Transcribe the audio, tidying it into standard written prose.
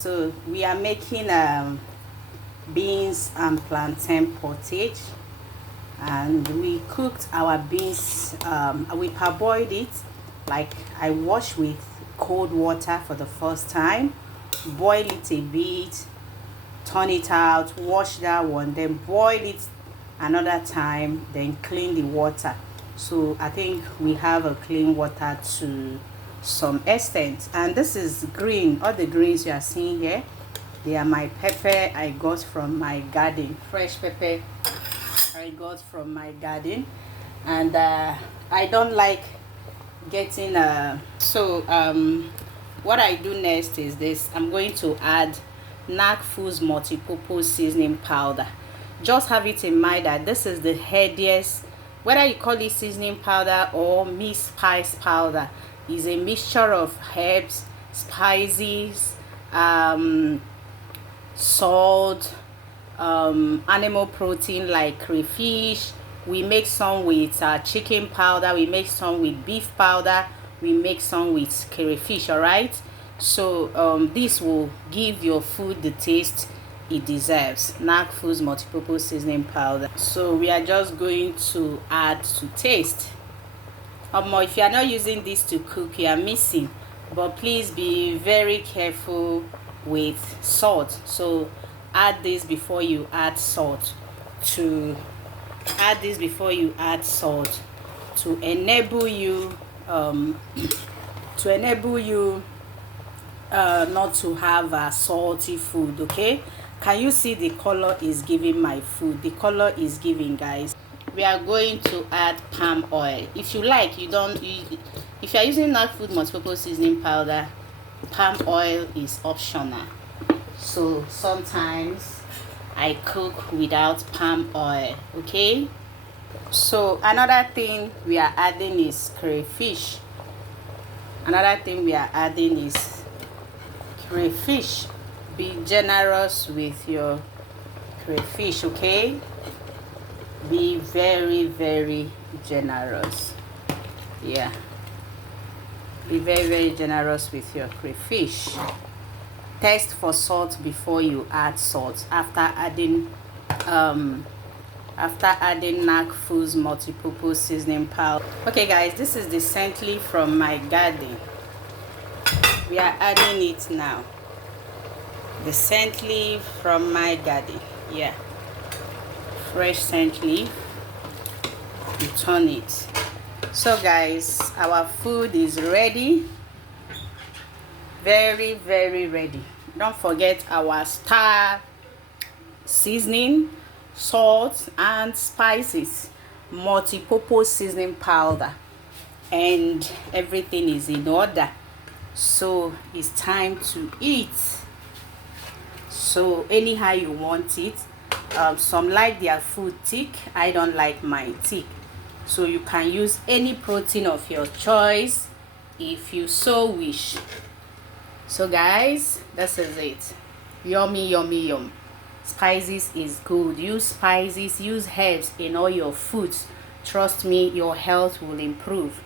So we are making beans and plantain pottage, and we cooked our beans. We parboiled it, like I wash with cold water for the first time, boil it a bit, turn it out, wash that one, then boil it another time, then clean the water. So I think we have a clean water to some extent. And this is green. All the greens you are seeing here, they are my pepper I got from my garden, fresh pepper I got from my garden. And I don't like getting what I do next is this. I'm going to add Nac Foods Multipurpose Seasoning powder. Just have it in mind that this is the healthiest, whether you call it seasoning powder or mixed spice powder, is a mixture of herbs, spices, salt, animal protein like crayfish. We make some with chicken powder, we make some with beef powder, we make some with crayfish. All right, so this will give your food the taste it deserves. Nac Foods Multipurpose Seasoning powder. So we are just going to add to taste. If you are not using this to cook, you are missing. But please be very careful with salt. So add this before you add salt to enable you not to have salty food. Okay, can you see the color is giving my food? The color is giving, guys. We are going to add palm oil. If you like, if you are using Nac Foods Multipurpose Seasoning powder, palm oil is optional. So sometimes I cook without palm oil. Okay, so another thing we are adding is crayfish. Be generous with your crayfish. Okay, be very, very generous. Yeah, be very, very generous with your crayfish. Test for salt before you add salt. After adding Nac Foods Multipurpose Seasoning powder. Okay guys, this is the scent leaf from my garden. We are adding it now. The scent leaf from my garden. Yeah, fresh scent leaf. You turn it. So guys, our food is ready. Very, very ready. Don't forget our star seasoning, salt and spices, multipurpose seasoning powder, and everything is in order. So it's time to eat. So anyhow you want it. Some like their food thick. I don't like mine thick. So you can use any protein of your choice if you so wish. So guys, this is it. Yummy, yummy, yum. Spices is good. Use spices, use herbs in all your foods. Trust me, your health will improve.